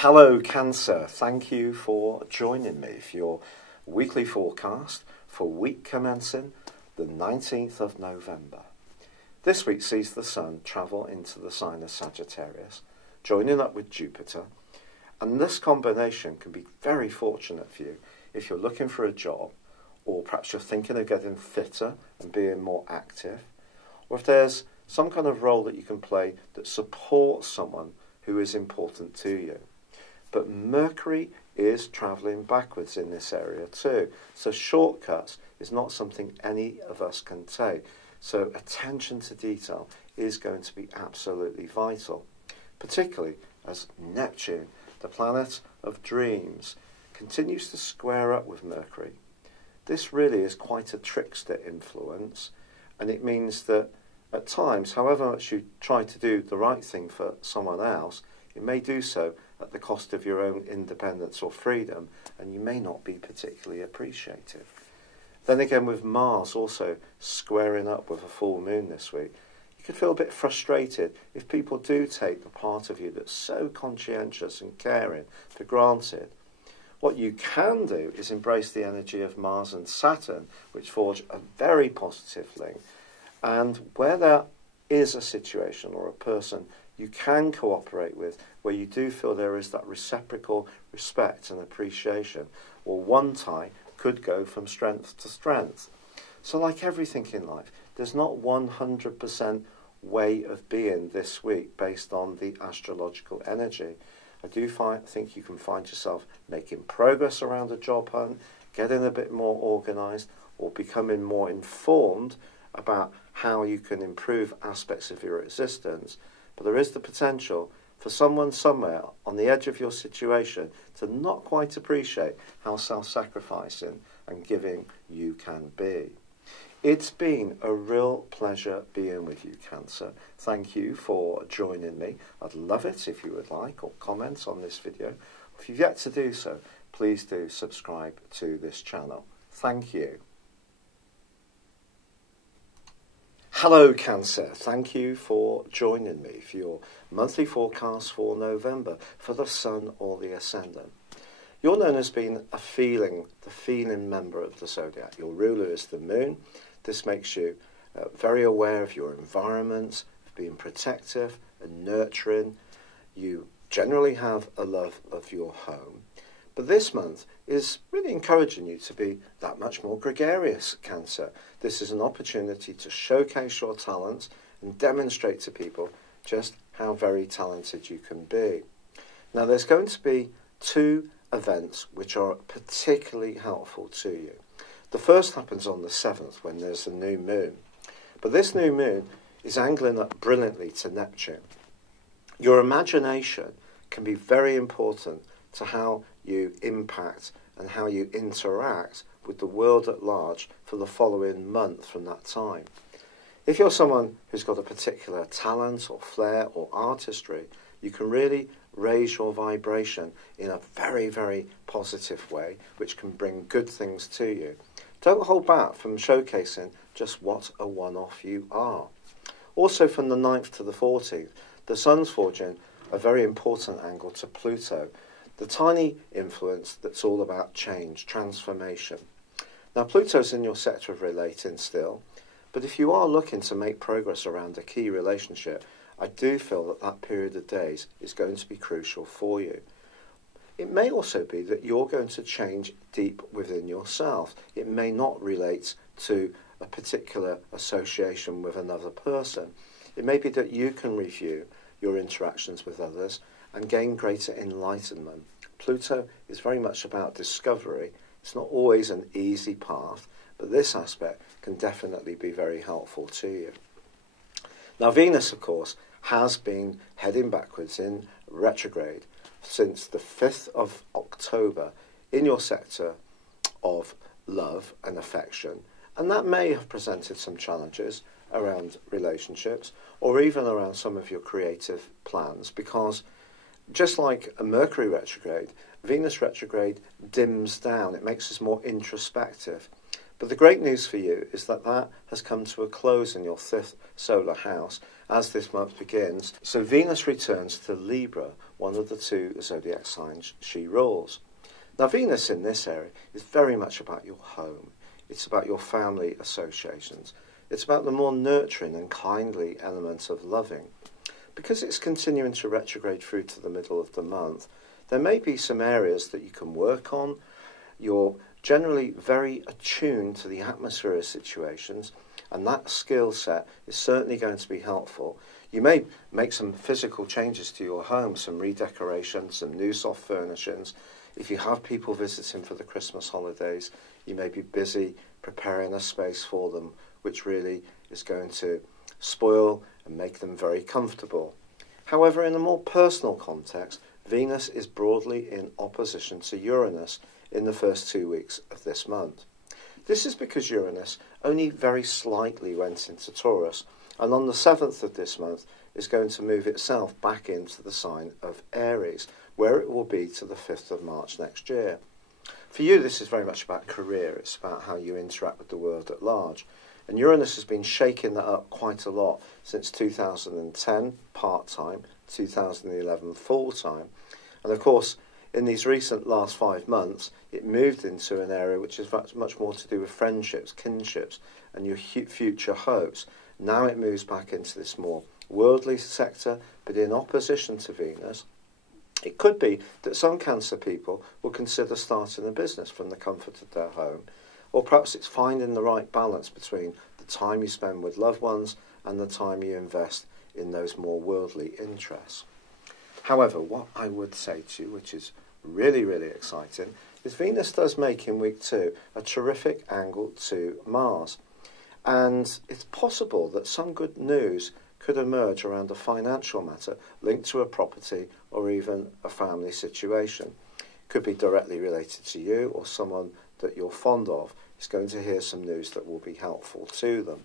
Hello Cancer, thank you for joining me for your weekly forecast for week commencing the 19th of November. This week sees the Sun travel into the sign of Sagittarius, joining up with Jupiter, and this combination can be very fortunate for you if you're looking for a job, or perhaps you're thinking of getting fitter and being more active, or if there's some kind of role that you can play that supports someone who is important to you. But Mercury is travelling backwards in this area too. So shortcuts is not something any of us can take. So attention to detail is going to be absolutely vital, particularly as Neptune, the planet of dreams, continues to square up with Mercury. This really is quite a trickster influence, and it means that at times, however much you try to do the right thing for someone else, it may do so at the cost of your own independence or freedom, and you may not be particularly appreciative. Then again, with Mars also squaring up with a full moon this week, you could feel a bit frustrated if people do take the part of you that's so conscientious and caring for granted. What you can do is embrace the energy of Mars and Saturn, which forge a very positive link. And where there is a situation or a person you can cooperate with, where you do feel there is that reciprocal respect and appreciation, or one tie could go from strength to strength. So like everything in life, there's not 100% way of being this week based on the astrological energy. I do think you can find yourself making progress around a job hunt, getting a bit more organised, or becoming more informed about how you can improve aspects of your existence. But there is the potential for someone somewhere on the edge of your situation to not quite appreciate how self-sacrificing and giving you can be. It's been a real pleasure being with you, Cancer. Thank you for joining me. I'd love it if you would like or comment on this video. If you've yet to do so, please do subscribe to this channel. Thank you. Hello Cancer, thank you for joining me for your monthly forecast for November for the Sun or the Ascendant. You're known as being the feeling member of the Zodiac. Your ruler is the Moon. This makes you very aware of your environment, of being protective and nurturing. You generally have a love of your home. But this month is really encouraging you to be that much more gregarious, Cancer. This is an opportunity to showcase your talents and demonstrate to people just how very talented you can be. Now, there's going to be two events which are particularly helpful to you. The first happens on the 7th when there's a new moon. But this new moon is angling up brilliantly to Neptune. Your imagination can be very important to how you impact and how you interact with the world at large for the following month from that time. If you're someone who's got a particular talent or flair or artistry, you can really raise your vibration in a very, very positive way, which can bring good things to you. Don't hold back from showcasing just what a one-off you are. Also, from the 9th to the 14th, the Sun's forging a very important angle to Pluto, the tiny influence that's all about change, transformation. Now, Pluto's in your sector of relating still, but if you are looking to make progress around a key relationship, I do feel that that period of days is going to be crucial for you. It may also be that you're going to change deep within yourself. It may not relate to a particular association with another person. It may be that you can review your interactions with others and gain greater enlightenment. Pluto is very much about discovery. It's not always an easy path, but this aspect can definitely be very helpful to you. Now, Venus, of course, has been heading backwards in retrograde since the 5th of October in your sector of love and affection, and that may have presented some challenges around relationships or even around some of your creative plans, because just like a Mercury retrograde, Venus retrograde dims down. It makes us more introspective. But the great news for you is that that has come to a close in your 5th solar house as this month begins. So Venus returns to Libra, one of the 2 zodiac signs she rules. Now Venus in this area is very much about your home. It's about your family associations. It's about the more nurturing and kindly element of loving. Because it's continuing to retrograde through to the middle of the month, there may be some areas that you can work on. You're generally very attuned to the atmosphere of situations, and that skill set is certainly going to be helpful. You may make some physical changes to your home, some redecoration, some new soft furnishings. If you have people visiting for the Christmas holidays, you may be busy preparing a space for them, which really is going to spoil and make them very comfortable. However, in a more personal context, Venus is broadly in opposition to Uranus in the first 2 weeks of this month. This is because Uranus only very slightly went into Taurus, and on the 7th of this month is going to move itself back into the sign of Aries, where it will be to the 5th of March next year. For you, this is very much about career. It's about how you interact with the world at large. And Uranus has been shaking that up quite a lot since 2010, part-time, 2011, full-time. And of course, in these recent last 5 months, it moved into an area which is much more to do with friendships, kinships, and your future hopes. Now it moves back into this more worldly sector, but in opposition to Venus. It could be that some Cancer people will consider starting a business from the comfort of their home, or perhaps it's finding the right balance between the time you spend with loved ones and the time you invest in those more worldly interests. However, what I would say to you, which is really, really exciting, is Venus does make in week 2 a terrific angle to Mars. And it's possible that some good news could emerge around a financial matter linked to a property or even a family situation. It could be directly related to you or someone that you're fond of is going to hear some news that will be helpful to them.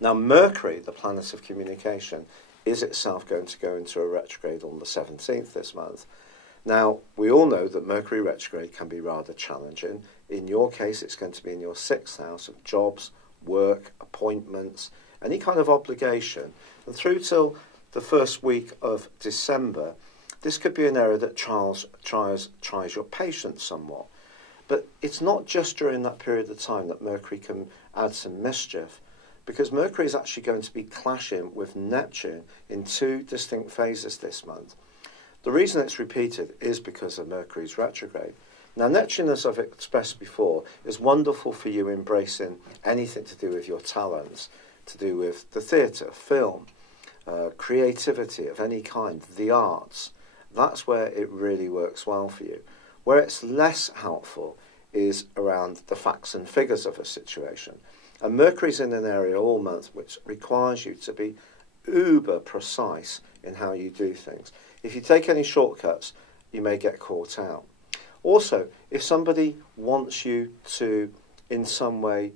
Now, Mercury, the planet of communication, is itself going to go into a retrograde on the 17th this month. Now, we all know that Mercury retrograde can be rather challenging. In your case, it's going to be in your 6th house of jobs, work, appointments, any kind of obligation. And through till the first week of December, this could be an area that tries your patience somewhat. But it's not just during that period of time that Mercury can add some mischief, because Mercury is actually going to be clashing with Neptune in 2 distinct phases this month. The reason it's repeated is because of Mercury's retrograde. Now, Neptune, as I've expressed before, is wonderful for you embracing anything to do with your talents, to do with the theatre, film, creativity of any kind, the arts. That's where it really works well for you. Where it's less helpful is around the facts and figures of a situation. And Mercury's in an area all month which requires you to be uber precise in how you do things. If you take any shortcuts, you may get caught out. Also, if somebody wants you to, in some way,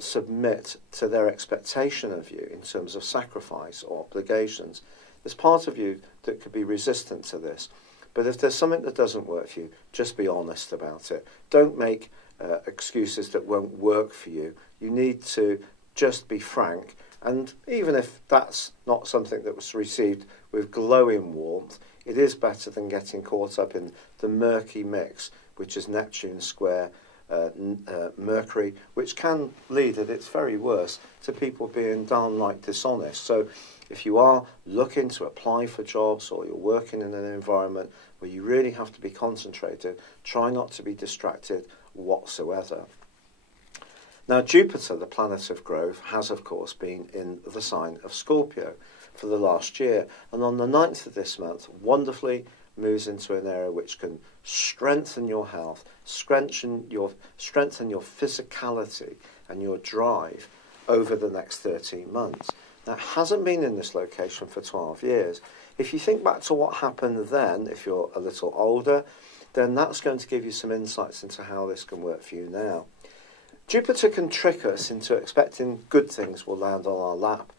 submit to their expectation of you in terms of sacrifice or obligations, there's part of you that could be resistant to this. But if there's something that doesn't work for you, just be honest about it. Don't make excuses that won't work for you. You need to just be frank. And even if that's not something that was received with glowing warmth, it is better than getting caught up in the murky mix, which is Neptune square Mercury, which can lead at its very worst to people being downright dishonest. So if you are looking to apply for jobs or you're working in an environment where you really have to be concentrated, try not to be distracted whatsoever. Now, Jupiter, the planet of growth, has of course been in the sign of Scorpio for the last year, and on the 9th of this month wonderfully moves into an area which can strengthen your health, strengthen your physicality and your drive over the next 13 months. Now, it hasn't been in this location for 12 years. If you think back to what happened then, if you're a little older, then that's going to give you some insights into how this can work for you now. Jupiter can trick us into expecting good things will land on our lap,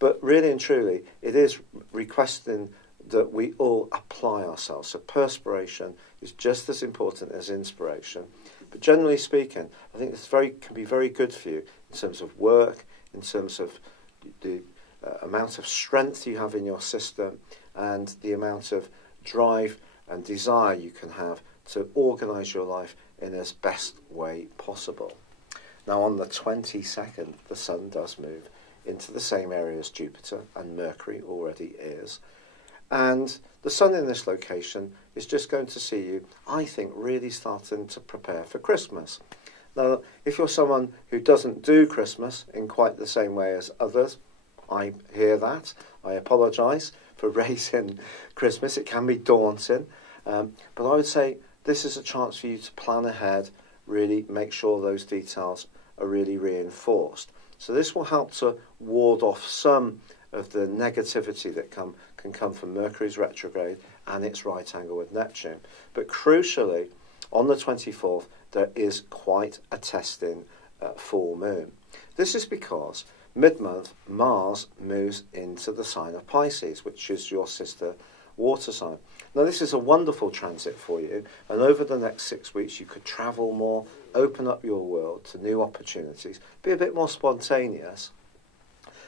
but really and truly, it is requesting that we all apply ourselves. So perspiration is just as important as inspiration. But generally speaking, I think this can be very good for you in terms of work, in terms of the amount of strength you have in your system, and the amount of drive and desire you can have to organise your life in as best way possible. Now on the 22nd, the Sun does move into the same area as Jupiter, and Mercury already is. And the Sun in this location is just going to see you, I think, really starting to prepare for Christmas. Now, if you're someone who doesn't do Christmas in quite the same way as others, I hear that. I apologise for raising Christmas. It can be daunting. But I would say this is a chance for you to plan ahead, really make sure those details are really reinforced. So this will help to ward off some of the negativity that can come from Mercury's retrograde and its right angle with Neptune. But crucially, on the 24th, there is quite a testing full moon. This is because mid-month, Mars moves into the sign of Pisces, which is your sister water sign. Now, this is a wonderful transit for you, and over the next 6 weeks, you could travel more, open up your world to new opportunities, be a bit more spontaneous.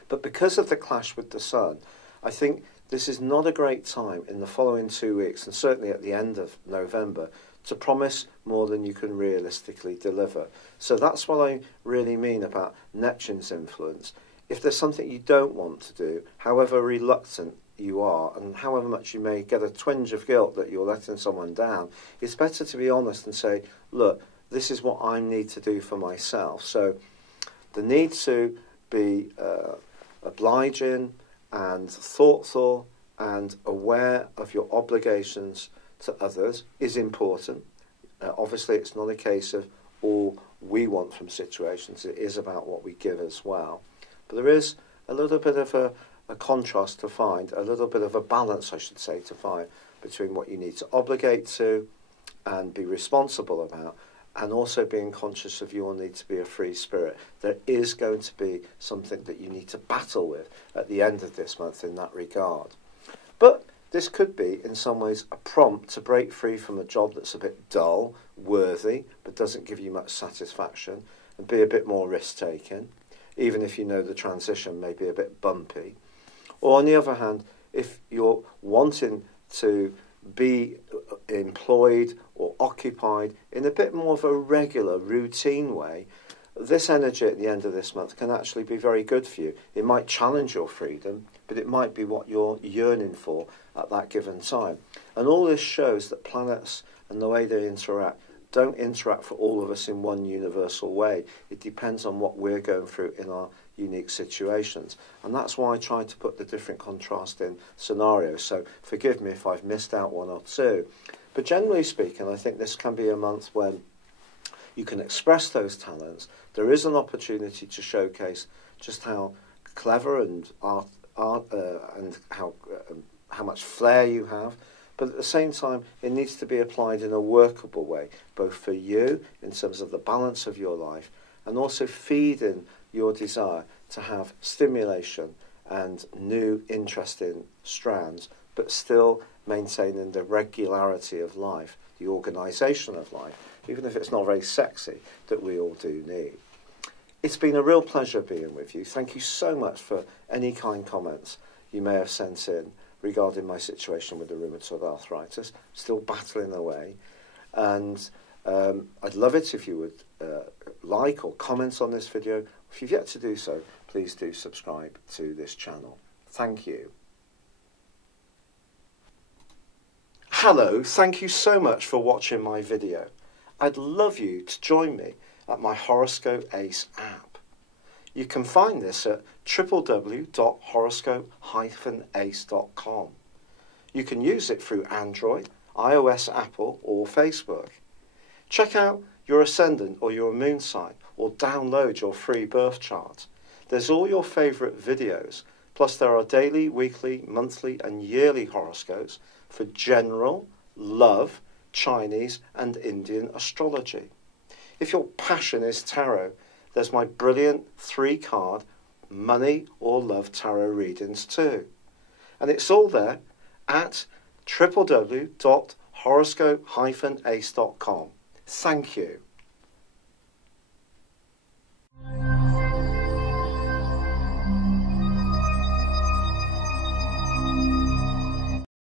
But because of the clash with the Sun, I think this is not a great time in the following 2 weeks, and certainly at the end of November, to promise more than you can realistically deliver. So that's what I really mean about Neptune's influence. If there's something you don't want to do, however reluctant you are, and however much you may get a twinge of guilt that you're letting someone down, it's better to be honest and say, look, this is what I need to do for myself. So the need to be obliging and thoughtful and aware of your obligations to others is important. Obviously, it's not a case of all we want from situations. It is about what we give as well. But there is a little bit of a contrast to find, a little bit of a balance, I should say, to find between what you need to obligate to and be responsible about, and also being conscious of your need to be a free spirit. There is going to be something that you need to battle with at the end of this month in that regard. But this could be, in some ways, a prompt to break free from a job that's a bit dull, worthy, but doesn't give you much satisfaction, and be a bit more risk-taking, even if you know the transition may be a bit bumpy. Or on the other hand, if you're wanting to be employed or occupied in a bit more of a regular, routine way, this energy at the end of this month can actually be very good for you. It might challenge your freedom, but it might be what you're yearning for at that given time. And all this shows that planets and the way they interact don't interact for all of us in one universal way. It depends on what we're going through in our unique situations. And that's why I try to put the different contrasting scenarios. So forgive me if I've missed out one or two. But generally speaking, I think this can be a month when you can express those talents. There is an opportunity to showcase just how clever and and how much flair you have. But at the same time, it needs to be applied in a workable way, both for you in terms of the balance of your life, and also feeding your desire to have stimulation and new interesting strands, but still maintaining the regularity of life, the organisation of life, even if it's not very sexy, that we all do need. It's been a real pleasure being with you. Thank you so much for any kind comments you may have sent in regarding my situation with the rheumatoid arthritis. Still battling away. And I'd love it if you would like or comment on this video. If you've yet to do so, please do subscribe to this channel. Thank you. Hello, thank you so much for watching my video. I'd love you to join me at my Horoscope Ace app. You can find this at www.horoscope-ace.com. You can use it through Android, iOS, Apple or Facebook. Check out your ascendant or your moon sign, or download your free birth chart. There's all your favourite videos, plus there are daily, weekly, monthly and yearly horoscopes for general, love, Chinese and Indian astrology. If your passion is tarot, there's my brilliant 3-card money or love tarot readings too. And it's all there at www.horoscope-ace.com. Thank you.